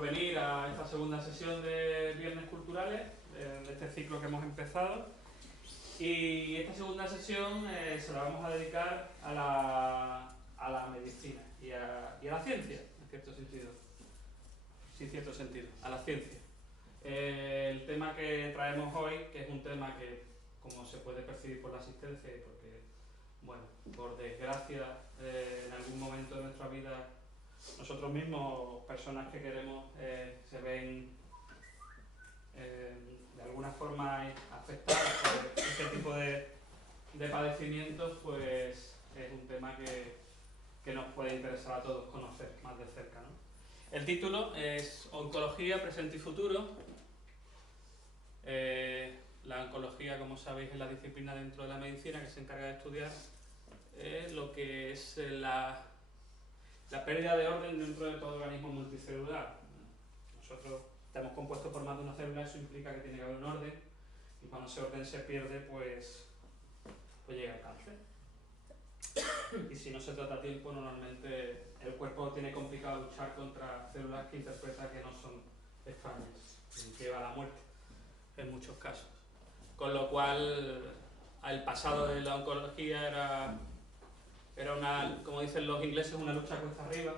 por venir a esta segunda sesión de Viernes Culturales, de este ciclo que hemos empezado. Y esta segunda sesión se la vamos a dedicar a la medicina y a la ciencia, en cierto sentido. Sí, en cierto sentido, a la ciencia. El tema que traemos hoy, que es un tema que, como se puede percibir por la asistencia y porque, bueno, por desgracia, en algún momento de nuestra vida, nosotros mismos, personas que queremos, se ven de alguna forma afectadas por este tipo de padecimientos, pues es un tema que nos puede interesar a todos conocer más de cerca, ¿no? El título es Oncología, presente y futuro. La oncología, como sabéis, es la disciplina dentro de la medicina que se encarga de estudiar lo que es la pérdida de orden dentro de todo organismo multicelular. Nosotros estamos compuestos por más de una célula, eso implica que tiene que haber un orden, y cuando ese orden se pierde, pues llega el cáncer. Y si no se trata a tiempo, normalmente el cuerpo tiene complicado luchar contra células que interpreta que no son extrañas, y que lleva a la muerte en muchos casos. Con lo cual, el pasado de la oncología era una, como dicen los ingleses, una lucha cuesta arriba.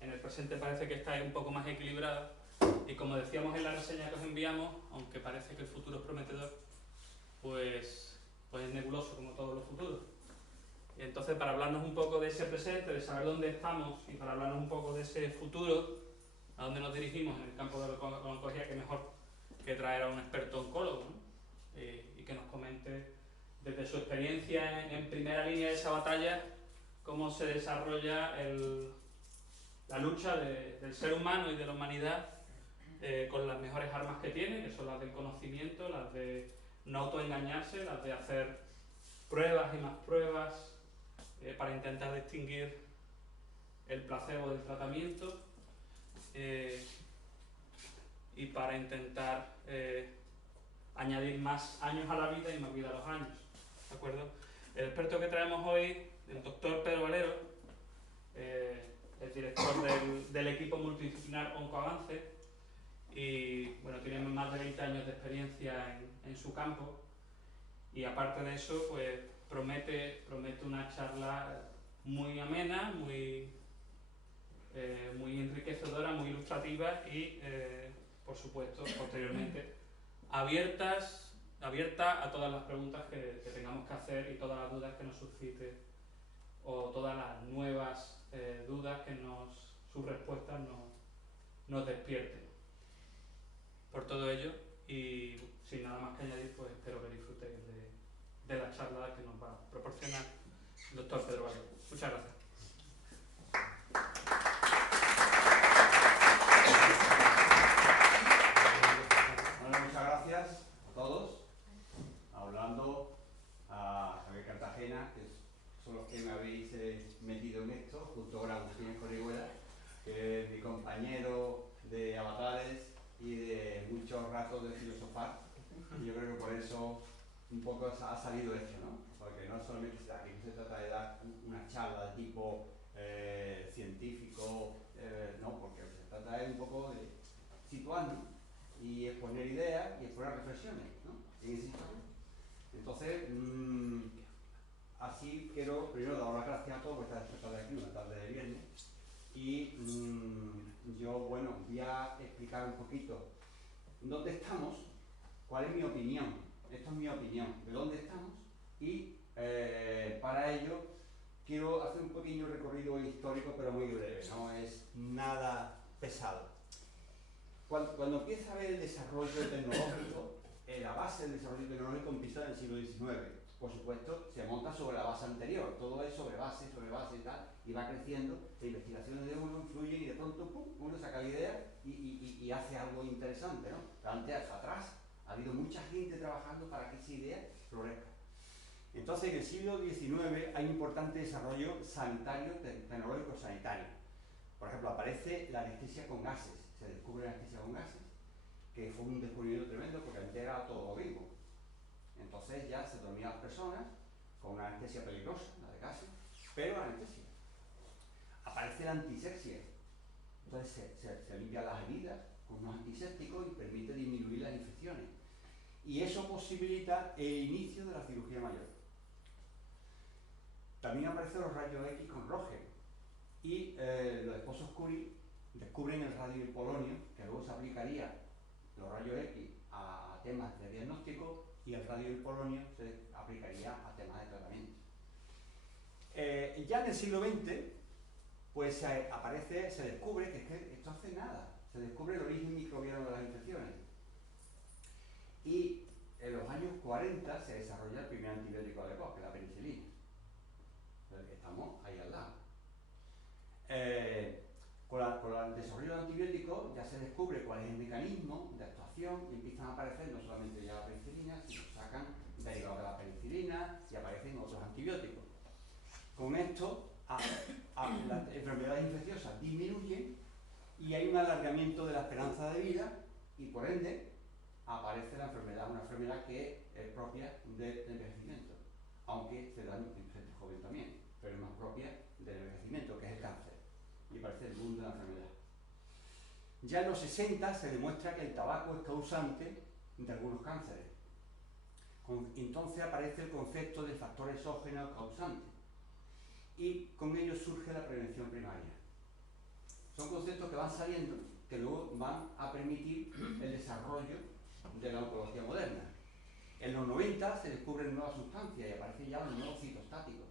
En el presente parece que está un poco más equilibrada, y como decíamos en la reseña que os enviamos, aunque parece que el futuro es prometedor, pues es nebuloso como todos los futuros. Y entonces, para hablarnos un poco de ese presente, de saber dónde estamos, y para hablarnos un poco de ese futuro, a dónde nos dirigimos en el campo de la oncología, que mejor que traer a un experto oncólogo, ¿no? Y que nos comente desde su experiencia en primera línea de esa batalla cómo se desarrolla la lucha del ser humano y de la humanidad con las mejores armas que tiene, que son las del conocimiento, las de no autoengañarse, las de hacer pruebas y más pruebas para intentar distinguir el placebo del tratamiento y para intentar añadir más años a la vida y más vida a los años, ¿de acuerdo? El experto que traemos hoy, el doctor Pedro Valero, el director del equipo multidisciplinar OncoAvance, y bueno, tiene más de 20 años de experiencia en su campo, y aparte de eso, pues promete una charla muy amena, muy enriquecedora, muy ilustrativa y, por supuesto, posteriormente, abierta a todas las preguntas que tengamos que hacer y todas las dudas que nos suscite, o todas las nuevas dudas que sus respuestas nos despierten. Por todo ello, y sin nada más que añadir, pues espero que disfrutéis de la charla que nos va a proporcionar el doctor Pedro Valero. Muchas gracias. Bueno, muchas gracias a todos. Hablando a Javier Cartagena, que son los que me habéis metido en esto, junto con Agustín Escorihuela, que es mi compañero de avatares y de muchos ratos de filosofar. Y yo creo que por eso un poco ha salido esto, ¿no? Porque no solamente aquí no se trata de dar una charla de tipo científico, no, porque se trata de un poco de situarnos y exponer ideas y exponer reflexiones, ¿no? En ese sitio. Entonces, así quiero primero dar las gracias a todos por estar despertados aquí una tarde de viernes, y yo, bueno, voy a explicar un poquito dónde estamos, cuál es mi opinión. Esto es mi opinión de dónde estamos, y para ello quiero hacer un pequeño recorrido histórico, pero muy breve, no es nada pesado. Cuando empieza a ver el desarrollo tecnológico, la base del desarrollo tecnológico empieza en el siglo XIX. Por supuesto, se monta sobre la base anterior, todo es sobre base y tal, y va creciendo, las investigaciones de uno influyen y de pronto ¡pum!, uno saca la idea y hace algo interesante, ¿no? Pero antes, atrás, ha habido mucha gente trabajando para que esa idea florezca. Entonces, en el siglo XIX hay un importante desarrollo sanitario, tecnológico sanitario. Por ejemplo, aparece la anestesia con gases, se descubre la anestesia con gases, que fue un descubrimiento tremendo porque antes era todo vivo. Entonces ya se dormían las personas con una anestesia peligrosa, la de gases, pero anestesia. Aparece la antisexia, Entonces se limpian las heridas con unos antisépticos y permite disminuir las infecciones. Y eso posibilita el inicio de la cirugía mayor. También aparecen los rayos X con Röntgen. Y los esposos Curie descubren el radio del polonio, que luego se aplicaría los rayos X a temas de diagnóstico y el radio del polonio se aplicaría a temas de tratamiento. Ya en el siglo XX, pues se descubre que esto hace nada, se descubre el origen microbiano de las infecciones. Y en los años 40 se desarrolla el primer antibiótico adecuado, que es la penicilina. Entonces, estamos ahí al lado. Con el desarrollo de antibióticos ya se descubre cuál es el mecanismo de actuación y empiezan a aparecer no solamente ya la penicilina, sino que sacan derivados de la penicilina y aparecen otros antibióticos. Con esto, las enfermedades infecciosas disminuyen y hay un alargamiento de la esperanza de vida y por ende aparece la enfermedad, una enfermedad que es propia del envejecimiento, aunque se da en gente joven también, pero es más propia del envejecimiento, que es el cáncer, y aparece el boom de la enfermedad. Ya en los 60 se demuestra que el tabaco es causante de algunos cánceres. Entonces aparece el concepto del factor exógeno causante y con ello surge la prevención primaria. Son conceptos que van saliendo, que luego van a permitir el desarrollo de la oncología moderna. En los 90 se descubren nuevas sustancias y aparecen ya los nuevos citostáticos.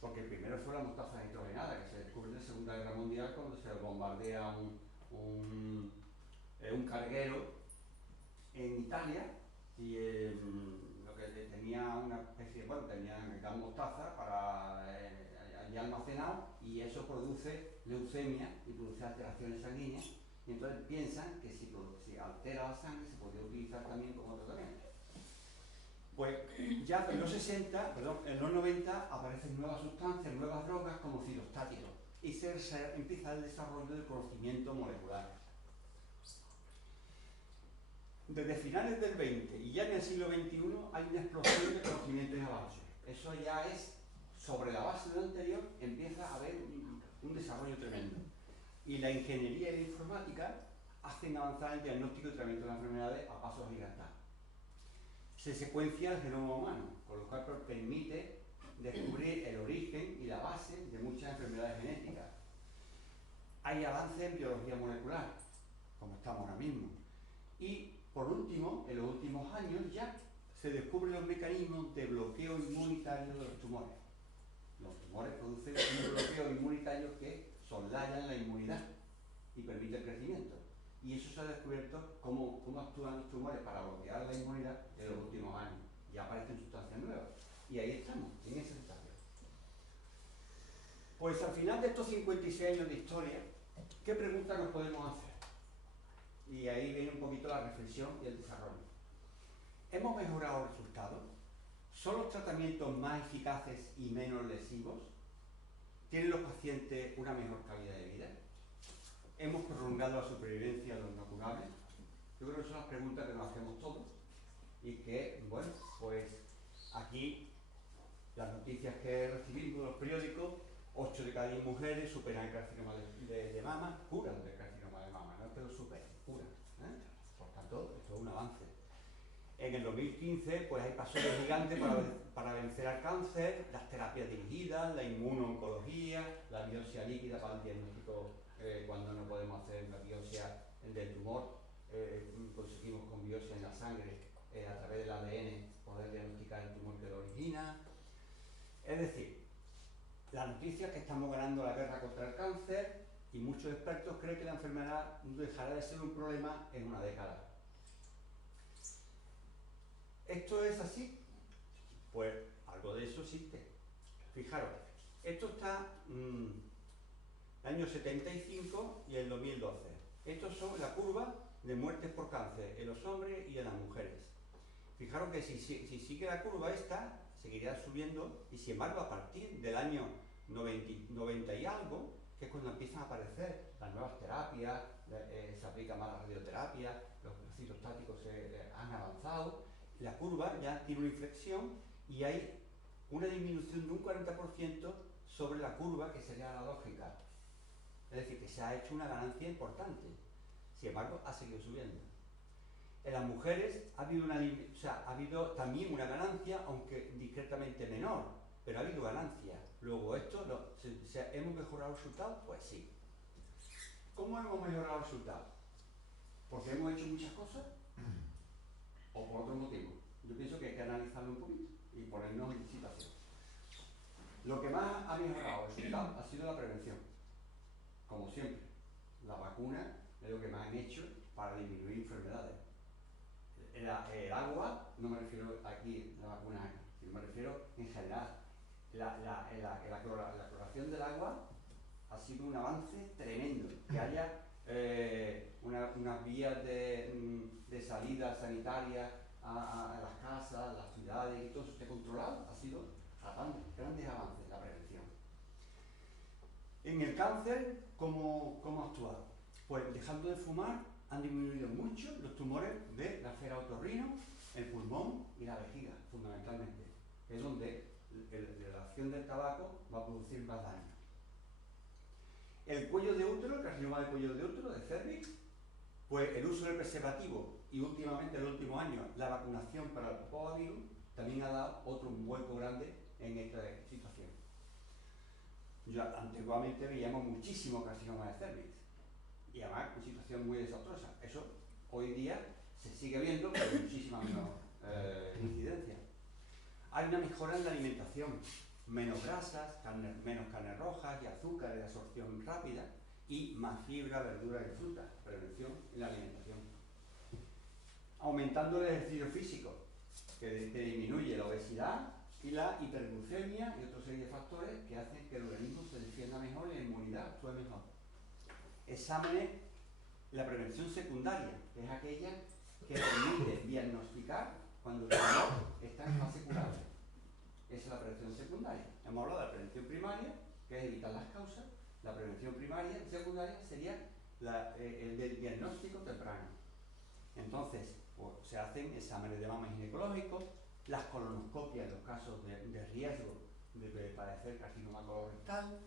Porque el primero fue la mostaza nitrogenada, que se descubre en la Segunda Guerra Mundial cuando se bombardea un carguero en Italia y lo que tenía una especie, bueno, tenían mostaza para allí almacenado y eso produce leucemia y produce alteraciones sanguíneas y entonces piensan que si altera la sangre se podría utilizar también como tratamiento. Pues ya en los 60, perdón, en los 90 aparecen nuevas sustancias, nuevas drogas como citostáticos y se empieza el desarrollo del conocimiento molecular. Desde finales del 20 y ya en el siglo XXI hay una explosión de conocimiento y avance. Eso ya es, sobre la base de lo anterior, empieza a haber un desarrollo tremendo. Y la ingeniería y la informática hacen avanzar el diagnóstico y tratamiento de las enfermedades a pasos agigantados. Se secuencia el genoma humano, con lo cual permite descubrir el origen y la base de muchas enfermedades genéticas. Hay avances en biología molecular, como estamos ahora mismo. Y, por último, en los últimos años ya se descubren los mecanismos de bloqueo inmunitario de los tumores. Los tumores producen un bloqueo inmunitario que soslayan la inmunidad y permite el crecimiento. Y eso se ha descubierto cómo actúan los tumores para bloquear la inmunidad en los últimos años. Y aparecen sustancias nuevas. Y ahí estamos, en esa situación. Pues al final de estos 56 años de historia, ¿qué preguntas nos podemos hacer? Y ahí viene un poquito la reflexión y el desarrollo. ¿Hemos mejorado resultados? ¿Son los tratamientos más eficaces y menos lesivos? ¿Tienen los pacientes una mejor calidad de vida? ¿Hemos prolongado la supervivencia de los no curables? Yo creo que son las preguntas que nos hacemos todos y que, bueno, pues aquí las noticias que recibimos de los periódicos, 8 de cada 10 mujeres superan el carcinoma de mama, curan del carcinoma de mama, no es que lo superen, curan. Por tanto, esto es un avance. En el 2015 pues hay pasos gigantes para vencer al cáncer, las terapias dirigidas, la inmunooncología, la biopsia líquida para el diagnóstico cuando no podemos hacer una biopsia del tumor, conseguimos con biopsia en la sangre a través del ADN poder diagnosticar el tumor que lo origina. Es decir, la noticia es que estamos ganando la guerra contra el cáncer y muchos expertos creen que la enfermedad dejará de ser un problema en una década. ¿Esto es así? Pues algo de eso existe. Fijaros, esto está el año 75 y el 2012. Estos son la curva de muertes por cáncer en los hombres y en las mujeres. Fijaros que si sigue la curva esta, seguiría subiendo y sin embargo a partir del año 90 y algo, que es cuando empiezan a aparecer las nuevas terapias, se aplica más la radioterapia, los citostáticos han avanzado, la curva ya tiene una inflexión y hay una disminución de un 40% sobre la curva que sería la lógica. Es decir, que se ha hecho una ganancia importante. Sin embargo, ha seguido subiendo. En las mujeres ha habido también una ganancia, aunque discretamente menor, pero ha habido ganancia. Luego, ¿hemos mejorado los resultados? Pues sí. ¿Cómo hemos mejorado los resultados? ¿Porque hemos hecho muchas cosas? ¿O por otro motivo? Yo pienso que hay que analizarlo un poquito y ponernos en situación. Lo que más ha mejorado el resultado ha sido la prevención. Como siempre, la vacuna es lo que más han hecho para disminuir enfermedades. El agua, no me refiero aquí a la vacuna, sino me refiero en general. La cloración del agua ha sido un avance tremendo. Que haya unas vías de salida sanitaria a las casas, a las ciudades y todo eso esté controlado, ha sido grandes avances en la prevención. En el cáncer, ¿cómo ha actuado? Pues dejando de fumar han disminuido mucho los tumores de la esfera otorrino, el pulmón y la vejiga, fundamentalmente. Es donde la acción del tabaco va a producir más daño. El cuello de útero, el carcinoma de cuello de útero, de cervix, pues el uso del preservativo y últimamente, en el último año, la vacunación para el papoavirus también ha dado otro vuelco grande en esta situación. Antiguamente veíamos muchísimo carcinoma de cervix y además una situación muy desastrosa. Eso hoy día se sigue viendo, pero con muchísima menos incidencia. Hay una mejora en la alimentación, menos grasas, menos carnes rojas y azúcares de absorción rápida y más fibra, verdura y fruta, prevención en la alimentación. Aumentando el ejercicio físico, que disminuye la obesidad y la hiperglucemia y otra serie de factores que hacen que el organismo se defienda mejor y la inmunidad actúe mejor. Exámenes, la prevención secundaria, que es aquella que permite diagnosticar cuando el tumor está en fase curable. Esa es la prevención secundaria. Hemos hablado de la prevención primaria, que es evitar las causas. La prevención primaria y secundaria sería el del diagnóstico temprano. Entonces, pues, se hacen exámenes de mama ginecológicos, las colonoscopias en los casos de riesgo de padecer carcinoma colorectal,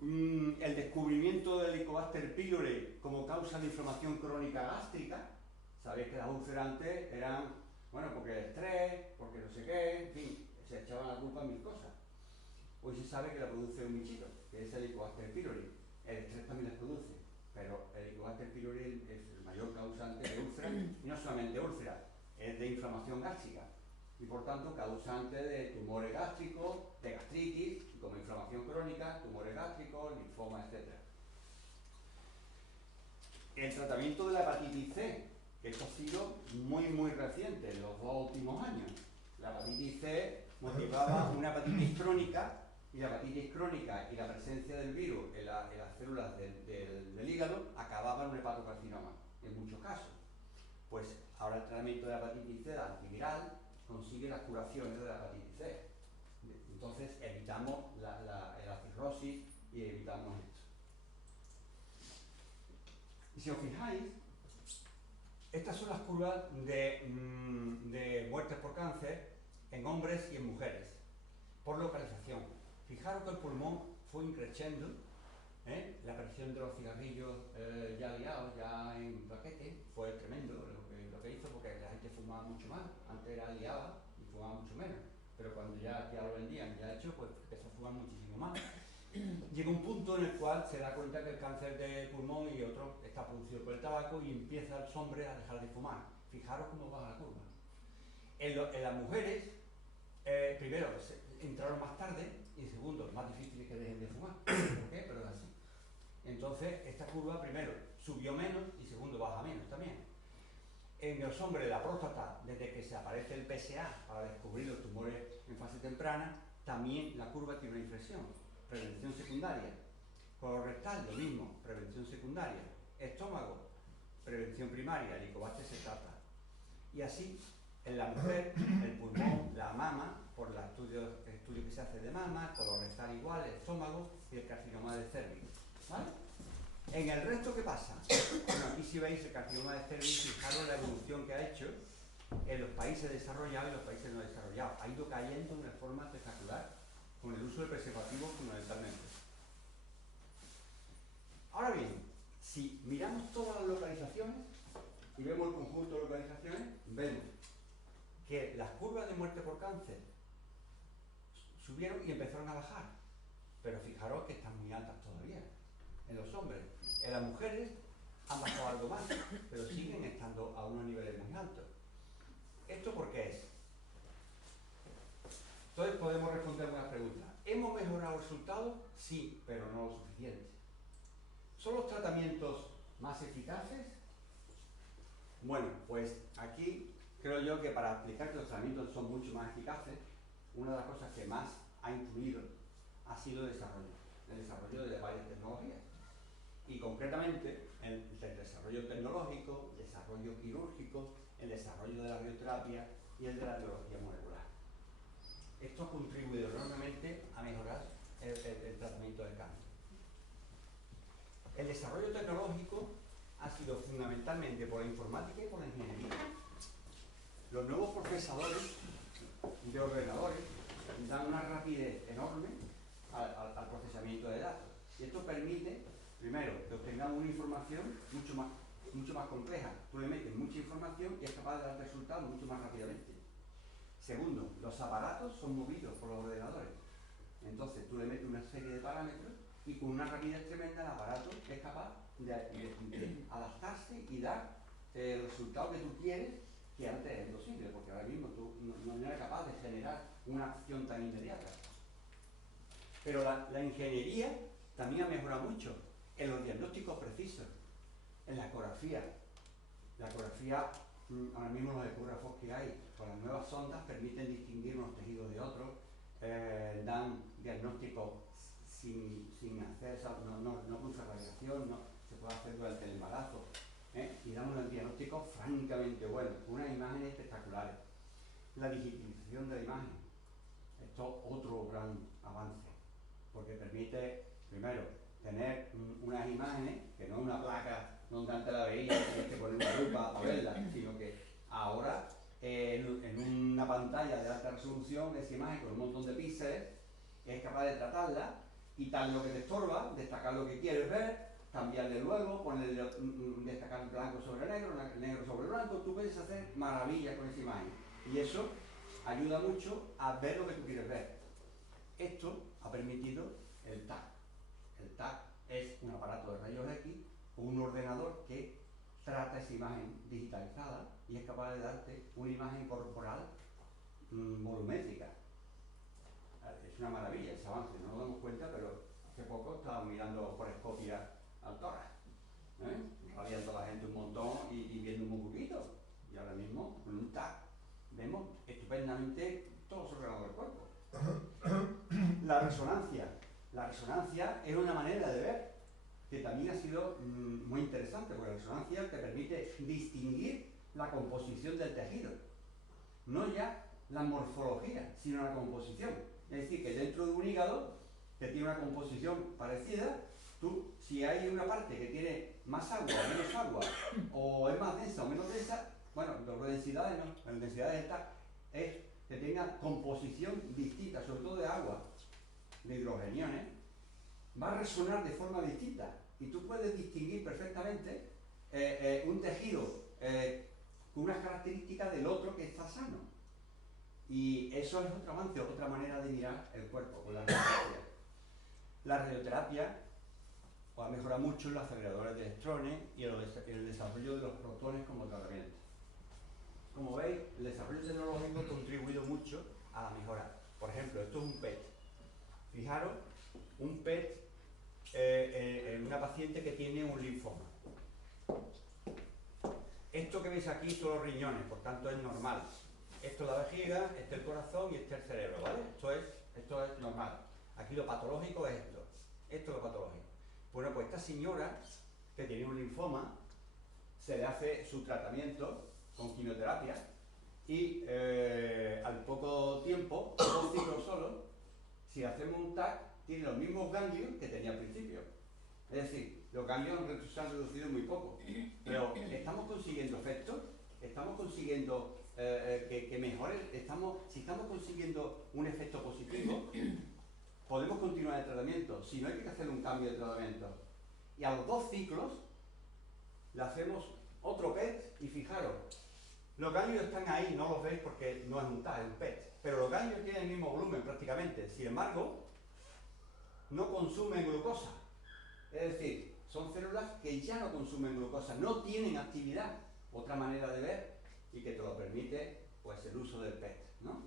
el descubrimiento del Helicobacter pylori como causa de inflamación crónica gástrica. Sabéis que las úlceras antes eran, bueno, porque el estrés, porque no sé qué, en fin, se echaban la culpa a mil cosas. Hoy se sabe que la produce un bichito, que es el Helicobacter pylori. El estrés también las produce, pero el Helicobacter pylori es el mayor causante de úlceras, y no solamente de úlceras, es de inflamación gástrica. Y por tanto causante de tumores gástricos, de gastritis, como inflamación crónica, tumores gástricos, linfoma, etc. El tratamiento de la hepatitis C, que esto ha sido muy reciente, en los 2 últimos años. La hepatitis C motivaba una hepatitis crónica, y la hepatitis crónica y la presencia del virus en las células del hígado acababan en un hepatocarcinoma, en muchos casos. Pues ahora el tratamiento de la hepatitis C antiviral consigue las curaciones de la hepatitis C. Entonces evitamos la cirrosis y evitamos esto. Y si os fijáis, estas son las curvas de muertes por cáncer en hombres y en mujeres, por localización. Fijaros que el pulmón fue increciendo, la presión de los cigarrillos ya liados, ya en paquete, fue tremendo lo que hizo, porque la gente fumaba mucho más. Antes era liada y fumaba mucho menos, pero cuando ya lo vendían ya hecho, pues empezó a fumar muchísimo más. Llega un punto en el cual se da cuenta que el cáncer de pulmón y otro está producido por el tabaco y empieza el hombre a dejar de fumar. Fijaros cómo baja la curva. En las mujeres, primero, entraron más tarde y segundo, más difícil que dejen de fumar. ¿Por qué? Pero es así. Entonces, esta curva, primero, subió menos y segundo, baja menos también. En los hombres, la próstata, desde que se aparece el PSA para descubrir los tumores en fase temprana, también la curva tiene una inflexión. Prevención secundaria. Colorectal, lo mismo, prevención secundaria. Estómago, prevención primaria, el Helicobacter se trata. Y así, en la mujer, el pulmón, la mama, por el estudio que se hace de mama, colorectal igual, el estómago y el carcinoma de cervix. ¿Vale? En el resto, ¿qué pasa? Bueno, aquí si veis el carcinoma de cervix, fijaros la evolución que ha hecho en los países desarrollados y los países no desarrollados. Ha ido cayendo de una forma espectacular con el uso de preservativos fundamentalmente. Ahora bien, si miramos todas las localizaciones y vemos el conjunto de localizaciones, vemos que las curvas de muerte por cáncer subieron y empezaron a bajar. Pero fijaros que están muy altas todavía en los hombres. En las mujeres han bajado algo más, pero siguen estando a unos niveles muy altos. ¿Esto por qué es? Entonces podemos responder unas preguntas. ¿Hemos mejorado resultados? Sí, pero no lo suficiente. ¿Son los tratamientos más eficaces? Bueno, pues aquí creo yo que para explicar que los tratamientos son mucho más eficaces, una de las cosas que más ha influido ha sido el desarrollo de varias tecnologías. Y concretamente el desarrollo tecnológico, el desarrollo quirúrgico, el desarrollo de la radioterapia y el de la biología molecular. Esto ha contribuido enormemente a mejorar el tratamiento del cáncer. El desarrollo tecnológico ha sido fundamentalmente por la informática y por la ingeniería. Los nuevos procesadores de ordenadores dan una rapidez enorme al procesamiento de datos. Y esto permite, primero, que obtengamos una información mucho más compleja. Tú le metes mucha información y es capaz de dar resultados mucho más rápidamente. Segundo, los aparatos son movidos por los ordenadores. Entonces tú le metes una serie de parámetros y con una rapidez tremenda el aparato es capaz de adaptarse y dar el resultado que tú quieres, que antes es imposible, porque ahora mismo tú no eres capaz de generar una acción tan inmediata. Pero la ingeniería también ha mejorado mucho en los diagnósticos precisos, en la ecografía. La ecografía, ahora mismo los ecógrafos que hay con las nuevas sondas permiten distinguir unos tejidos de otros, dan diagnósticos sin hacer, no cruza radiación, no se puede hacer durante el embarazo, y dan unos diagnósticos francamente buenos, unas imágenes espectaculares. La digitalización de la imagen, esto es otro gran avance, porque permite, primero, tener unas imágenes, que no es una placa donde antes la veías, tienes que poner una lupa para verla, sino que ahora en una pantalla de alta resolución, esa imagen con un montón de píxeles, es capaz de tratarla, quitar lo que te estorba, destacar lo que quieres ver, cambiarle luego, ponerle, destacar blanco sobre negro sobre blanco. Tú puedes hacer maravillas con esa imagen y eso ayuda mucho a ver lo que tú quieres ver. Esto ha permitido el TAC. El TAC es un aparato de rayos X o un ordenador que trata esa imagen digitalizada y es capaz de darte una imagen corporal volumétrica. Es una maravilla ese avance, no nos damos cuenta, pero hace poco estábamos mirando por Escopia al Torres, radiando a la gente un montón y viendo muy poquito. Y ahora mismo, con un TAC, vemos estupendamente todos los órganos del cuerpo. La resonancia es una manera de ver que también ha sido muy interesante, porque la resonancia te permite distinguir la composición del tejido, no ya la morfología, sino la composición. Es decir, que dentro de un hígado, que tiene una composición parecida, tú, si hay una parte que tiene más agua o menos agua, o es más densa o menos densa, bueno, las densidades no, las densidades es que tengan composición distinta, sobre todo de agua, de hidrogeniones, va a resonar de forma distinta. Y tú puedes distinguir perfectamente un tejido con unas características del otro que está sano. Y eso es otro avance, otra manera de mirar el cuerpo con la radioterapia. La radioterapia ha mejorado mucho en los aceleradores de electrones y el desarrollo de los protones como tratamiento. Como veis, el desarrollo tecnológico ha contribuido mucho a la mejora. Por ejemplo, esto es un PET. Fijaros, un PET en una paciente que tiene un linfoma. Esto que veis aquí son los riñones, por tanto es normal. Esto es la vejiga, este es el corazón y este es el cerebro, ¿vale? Esto es normal. Aquí lo patológico es esto. Esto es lo patológico. Bueno, pues esta señora que tiene un linfoma, se le hace su tratamiento con quimioterapia y al poco tiempo, 2 ciclos solo, si hacemos un TAC, tiene los mismos ganglios que tenía al principio. Es decir, los ganglios se han reducido muy poco, pero estamos consiguiendo efectos, estamos consiguiendo que mejore, si estamos consiguiendo un efecto positivo, podemos continuar el tratamiento, si no hay que hacer un cambio de tratamiento. Y a los 2 ciclos le hacemos otro PET y fijaros, los ganglios están ahí, no los veis porque no es un TAC, es un PET, pero los ganglios tienen el mismo volumen prácticamente, sin embargo, no consumen glucosa. Es decir, son células que ya no consumen glucosa, no tienen actividad. Otra manera de ver y que te lo permite pues el uso del PET, ¿no?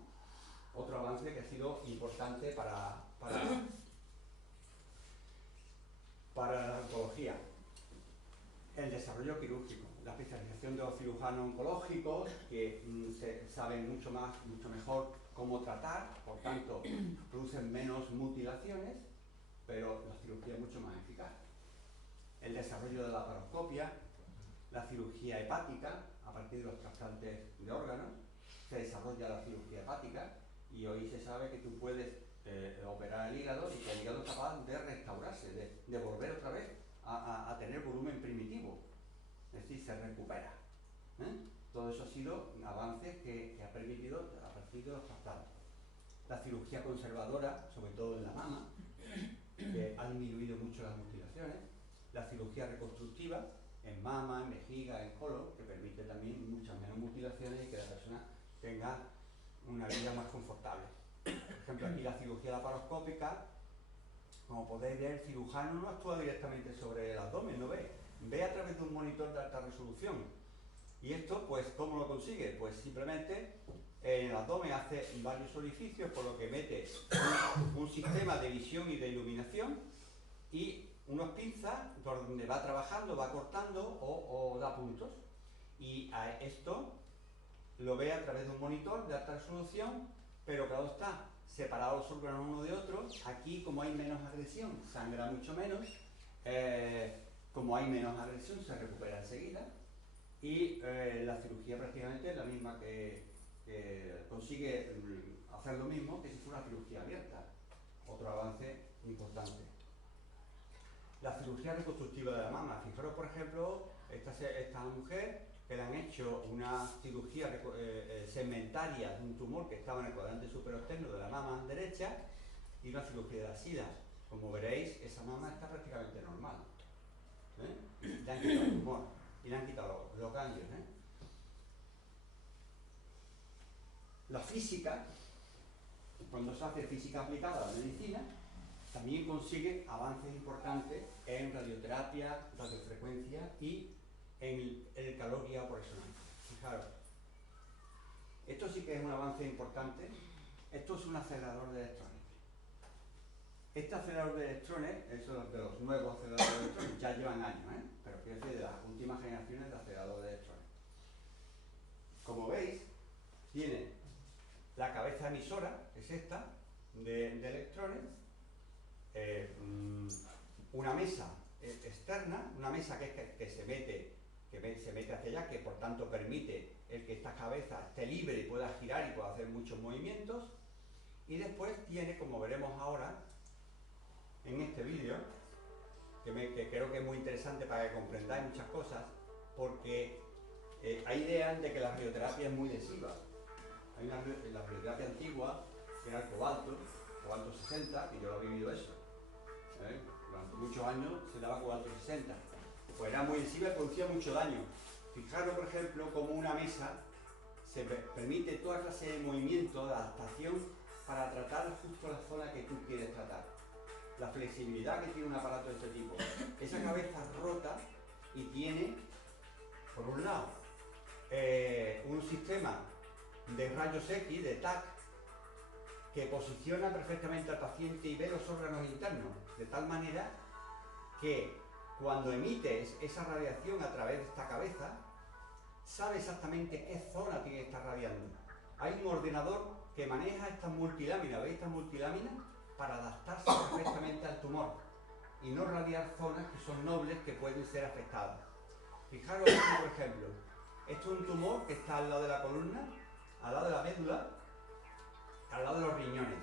Otro avance que ha sido importante para la oncología. El desarrollo quirúrgico, la especialización de los cirujanos oncológicos que saben mucho mejor cómo tratar, por tanto producen menos mutilaciones, pero la cirugía es mucho más eficaz. El desarrollo de la laparoscopia, la cirugía hepática, a partir de los trasplantes de órganos, se desarrolla la cirugía hepática y hoy se sabe que tú puedes operar el hígado y que el hígado es capaz de restaurarse, de volver otra vez a tener volumen primitivo, es decir, se recupera. Todo eso ha sido avances que ha permitido a partir de los trasplantes. La cirugía conservadora, sobre todo en la mama, que ha disminuido mucho las mutilaciones. La cirugía reconstructiva, en mama, en vejiga, en colon, que permite también muchas menos mutilaciones y que la persona tenga una vida más confortable. Por ejemplo, aquí la cirugía laparoscópica, como podéis ver, el cirujano no actúa directamente sobre el abdomen, no ve a través de un monitor de alta resolución. Y esto, pues, ¿cómo lo consigue? Pues simplemente en el abdomen hace varios orificios, por lo que mete un sistema de visión y de iluminación y unos pinzas por donde va trabajando, va cortando o da puntos. Y a esto lo ve a través de un monitor de alta resolución, pero claro está, separados los órganos uno de otro. Aquí, como hay menos agresión, sangra mucho menos. Como hay menos agresión, se recupera enseguida. Y la cirugía prácticamente es la misma que consigue hacer lo mismo que si fuera una cirugía abierta. Otro avance importante. La cirugía reconstructiva de la mama. Fijaros, por ejemplo, esta mujer que le han hecho una cirugía segmentaria de un tumor que estaba en el cuadrante superexterno de la mama derecha y una cirugía de la sida. Como veréis, esa mama está prácticamente normal. Le han quitado el tumor y le han quitado los ganglios. La física, cuando se hace física aplicada a la medicina, también consigue avances importantes en radioterapia, radiofrecuencia y en el calor guiado por resonancia. Fijaros, esto sí que es un avance importante. Esto es un acelerador de electrones. Este acelerador de electrones, esos de los nuevos aceleradores de electrones, ya llevan años, pero quiero decir de las últimas generaciones de aceleradores de electrones. Como veis, tiene la cabeza emisora, que es esta, de electrones, una mesa externa, una mesa que se mete hacia allá, que por tanto permite el que esta cabeza esté libre y pueda girar y pueda hacer muchos movimientos. Y después tiene, como veremos ahora en este vídeo, que creo que es muy interesante para que comprendáis muchas cosas, porque hay ideas de que la radioterapia es muy lesiva. Hay la radioterapia antigua, que era el cobalto 60, que yo lo he vivido eso. Durante muchos años se daba cobalto 60. Pues era muy lesiva y producía mucho daño. Fijaros, por ejemplo, como una mesa se permite toda clase de movimiento, de adaptación, para tratar justo la zona que tú quieres tratar. La flexibilidad que tiene un aparato de este tipo. Esa cabeza rota y tiene, por un lado, un sistema de rayos X, de TAC, que posiciona perfectamente al paciente y ve los órganos internos, de tal manera que cuando emites esa radiación a través de esta cabeza, sabe exactamente qué zona tiene que estar radiando. Hay un ordenador que maneja estas multiláminas, ¿veis estas multiláminas? Para adaptarse perfectamente al tumor y no radiar zonas que son nobles que pueden ser afectadas. Fijaros aquí, por ejemplo, esto es un tumor que está al lado de la columna, al lado de la médula, al lado de los riñones.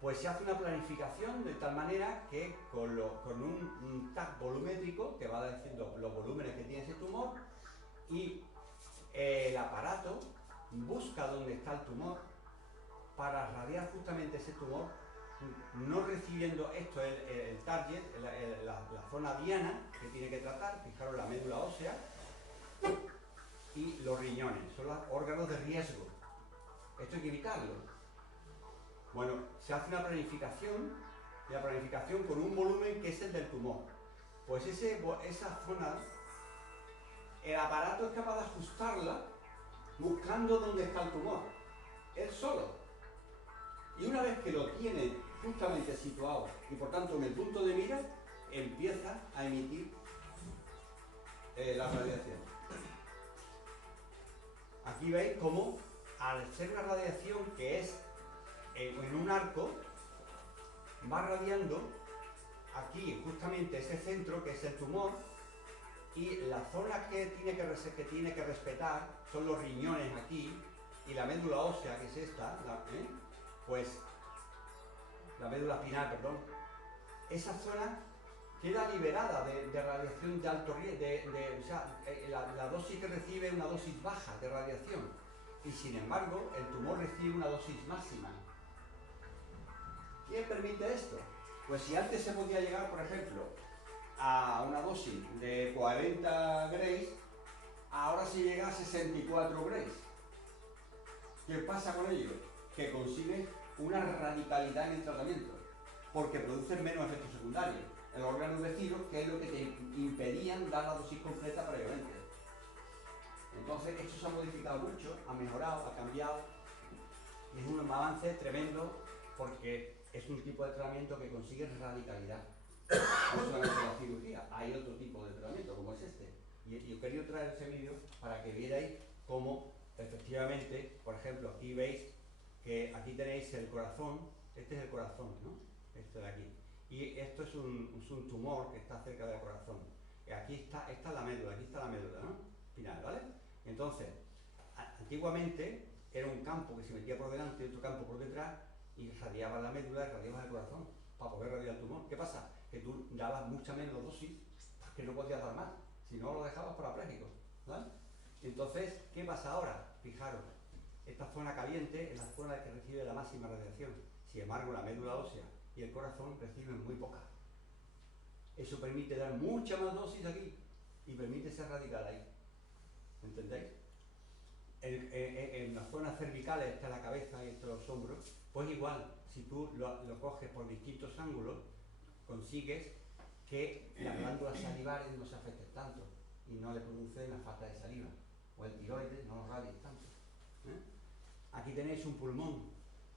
Pues se hace una planificación de tal manera que con un TAC volumétrico que va diciendo los volúmenes que tiene ese tumor, y el aparato busca dónde está el tumor para radiar justamente ese tumor no recibiendo esto el target, la zona diana que tiene que tratar, fijaros la médula ósea y los riñones, son los órganos de riesgo. Esto hay que evitarlo. Bueno, se hace una planificación, la planificación con un volumen que es el del tumor. Pues esa zona, el aparato es capaz de ajustarla buscando dónde está el tumor, él solo. Y una vez que lo tiene justamente situado y por tanto en el punto de mira, empieza a emitir la radiación. Aquí veis cómo al ser una radiación que es en un arco, va radiando aquí justamente ese centro que es el tumor, y la zona que tiene que respetar son los riñones aquí y la médula ósea, que es esta, pues la médula espinal, perdón. Esa zona queda liberada de radiación de alto riesgo, o sea, la dosis que recibe es una dosis baja de radiación, y sin embargo el tumor recibe una dosis máxima. ¿Quién permite esto? Pues si antes se podía llegar, por ejemplo, a una dosis de 40 Grays, ahora se llega a 64 Grays. ¿Qué pasa con ello? Que consigue una radicalidad en el tratamiento, porque producen menos efectos secundarios. El órgano vecino, que es lo que te impedían dar la dosis completa previamente. Entonces, esto se ha modificado mucho, ha mejorado, ha cambiado, y es un avance tremendo, porque es un tipo de tratamiento que consigue radicalidad. No solamente la cirugía, hay otro tipo de tratamiento, como es este. Y yo quería traer ese vídeo para que vierais cómo, efectivamente, por ejemplo, aquí veis que aquí tenéis el corazón, este es el corazón, ¿no? Este de aquí. Y esto es un tumor que está cerca del corazón. Y aquí está, esta es la médula, aquí está la médula, ¿no? Final, ¿vale? Entonces, antiguamente era un campo que se metía por delante y otro campo por detrás, y radiaba la médula y radiaba el corazón para poder radiar el tumor. ¿Qué pasa? Que tú dabas mucha menos dosis porque no podías dar más, si no lo dejabas parapléjico, ¿vale? Entonces, ¿qué pasa ahora? Fijaros, esta zona caliente es la zona que recibe la máxima radiación. Sin embargo, la médula ósea y el corazón reciben muy poca. Eso permite dar mucha más dosis aquí y permite ser radical ahí. ¿Entendéis? En las zonas cervicales está la cabeza y estos los hombros, pues igual, si tú lo coges por distintos ángulos, consigues que las glándulas salivares no se afecten tanto y no le producen la falta de saliva, o el tiroides no lo radies tanto. Aquí tenéis un pulmón,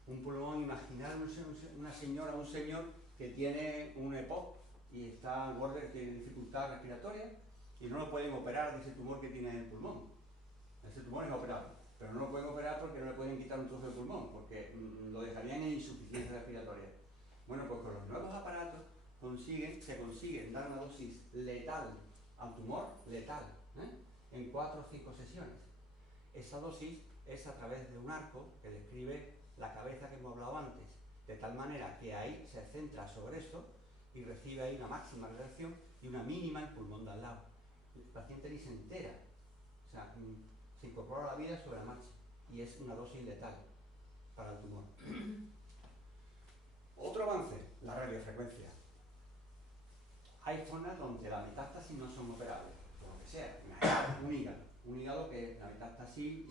imaginar una señora o un señor que tiene un EPOC y está gordo, que tiene dificultad respiratoria y no lo pueden operar de ese tumor que tiene en el pulmón. Ese tumor es operable, pero no lo pueden operar porque no le pueden quitar un trozo de pulmón, porque lo dejarían en insuficiencia respiratoria. Bueno, pues con los nuevos aparatos se consiguen dar una dosis letal al tumor, letal, en 4 o 5 sesiones. Esa dosis es a través de un arco que describe la cabeza que hemos hablado antes, de tal manera que ahí se centra sobre eso y recibe ahí una máxima radiación y una mínima en el pulmón de al lado. El paciente ni se entera, o sea, se incorpora a la vida sobre la marcha y es una dosis letal para el tumor. Otro avance, la radiofrecuencia. Hay zonas donde las metástasis no son operables, por lo que sea, un hígado que la metástasis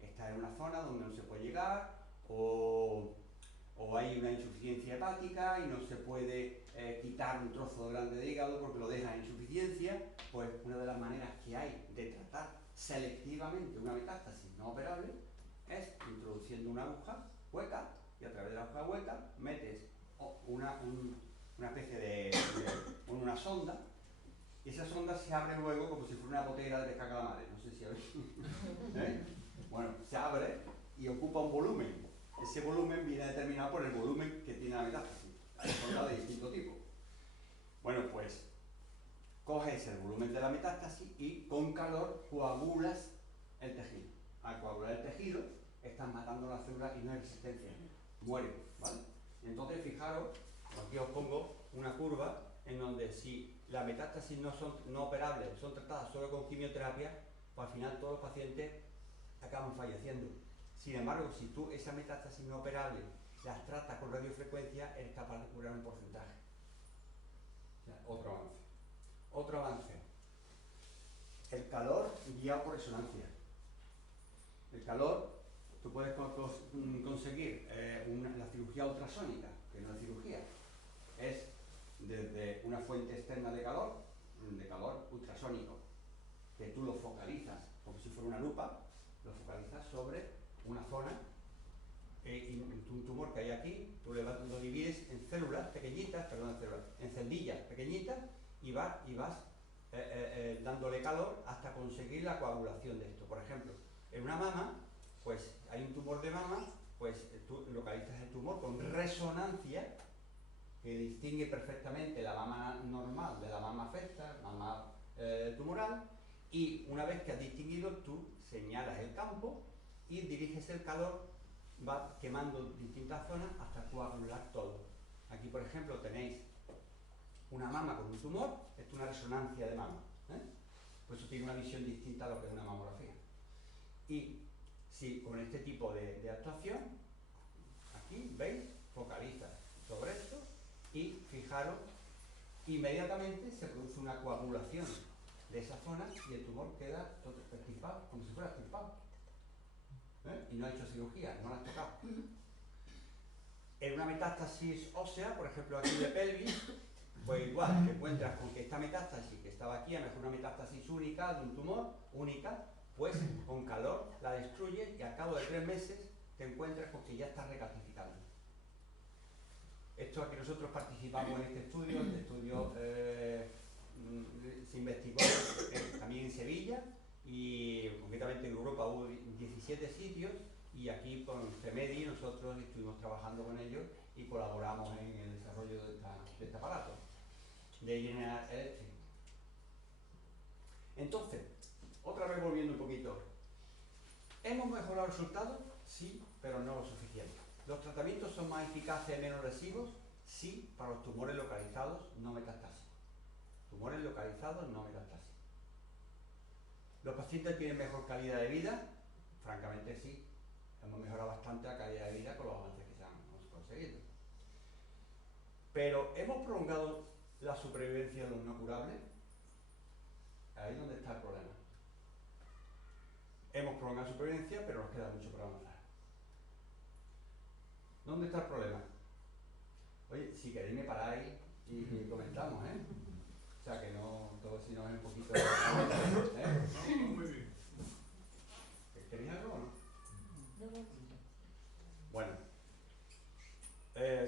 está en una zona donde no se puede llegar, o hay una insuficiencia hepática y no se puede quitar un trozo grande de hígado porque lo deja en insuficiencia. Pues una de las maneras que hay de tratar selectivamente una metástasis no operable es introduciendo una aguja hueca, y a través de la aguja hueca metes una especie de una sonda, y esa sonda se abre luego como si fuera una botella de pesca calamares, no sé si habéis. Bueno, se abre y ocupa un volumen. Ese volumen viene determinado por el volumen que tiene la metástasis. Hay sondas de distinto tipo. Bueno, pues coges el volumen de la metástasis y con calor coagulas el tejido. Al coagular el tejido, estás matando la célula y no hay resistencia, muere, ¿vale? Entonces, fijaros, aquí os pongo una curva en donde si las metástasis no son no operables, son tratadas solo con quimioterapia, pues al final todos los pacientes acaban falleciendo. Sin embargo, si tú esa metástasis no operable las tratas con radiofrecuencia, eres capaz de curar un porcentaje. O sea, otro avance. Otro avance. El calor guiado por resonancia. El calor, tú puedes conseguir la cirugía ultrasónica, que no es cirugía, es desde una fuente externa de calor ultrasónico, que tú lo focalizas, como si fuera una lupa, lo focalizas sobre una zona, y un tumor que hay aquí, tú lo divides en células pequeñitas, en celdillas pequeñitas, y vas dándole calor hasta conseguir la coagulación de esto. Por ejemplo, en una mama, pues hay un tumor de mama, pues tú localizas el tumor con resonancia, que distingue perfectamente la mama normal de la mama afecta, mama tumoral, y una vez que has distinguido, tú señalas el campo y diriges el calor, va quemando distintas zonas hasta coagular todo. Aquí, por ejemplo, tenéis una mama con un tumor, esto es una resonancia de mama, pues eso tiene una visión distinta a lo que es una mamografía. Y si con este tipo de actuación, aquí, ¿veis? Focalizas sobre esto y fijaros, inmediatamente se produce una coagulación de esa zona y el tumor queda todo extirpado, como si fuera extirpado. Y no ha hecho cirugía, no la has tocado. En una metástasis ósea, por ejemplo aquí de pelvis, pues igual te encuentras con que esta metástasis que estaba aquí, a lo mejor una metástasis única de un tumor, única, pues con calor la destruye y al cabo de 3 meses te encuentras con que ya está recalcificando. Esto aquí nosotros participamos en este estudio se investigó también en Sevilla y concretamente en Europa hubo 17 sitios y aquí con CEMEDI nosotros estuvimos trabajando con ellos y colaboramos en el desarrollo de este aparato de General Electric. Entonces, otra vez volviendo un poquito, ¿hemos mejorado el resultado? Sí, pero no lo suficiente. ¿Los tratamientos son más eficaces y menos lesivos? Sí, para los tumores localizados no metastásicos. Tumores localizados no metastásicos. ¿Los pacientes tienen mejor calidad de vida? Francamente sí. Hemos mejorado bastante la calidad de vida con los avances que se han conseguido. Pero ¿hemos prolongado la supervivencia de los no curables? Ahí es donde está el problema. Hemos prolongado la supervivencia, pero nos queda mucho por avanzar. ¿Dónde está el problema? Oye, si queréis me paráis y comentamos, ¿eh? O sea que no, todo si no es un poquito... Muy bien. ¿Queréis algo o no? Bueno,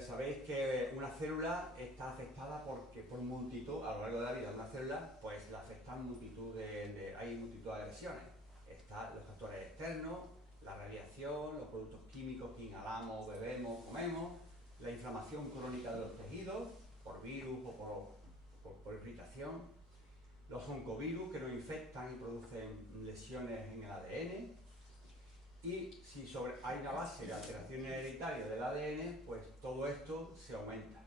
sabéis que una célula está afectada por multitud, a lo largo de la vida de una célula, pues la afectan multitud hay multitud de agresiones. Están los factores externos, la radiación, los productos químicos que inhalamos, bebemos, comemos, la inflamación crónica de los tejidos, por virus o por irritación, los oncovirus que nos infectan y producen lesiones en el ADN, y si hay una base de alteraciones hereditarias del ADN, pues todo esto se aumenta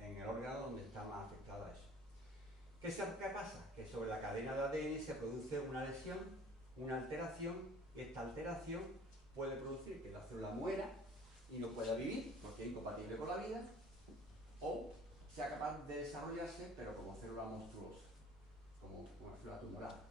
en el órgano donde está más afectado eso. ¿Qué pasa? Que sobre la cadena de ADN se produce una lesión, una alteración, y esta alteración puede producir que la célula muera y no pueda vivir porque es incompatible con la vida, o sea capaz de desarrollarse pero como célula monstruosa, como una célula tumoral.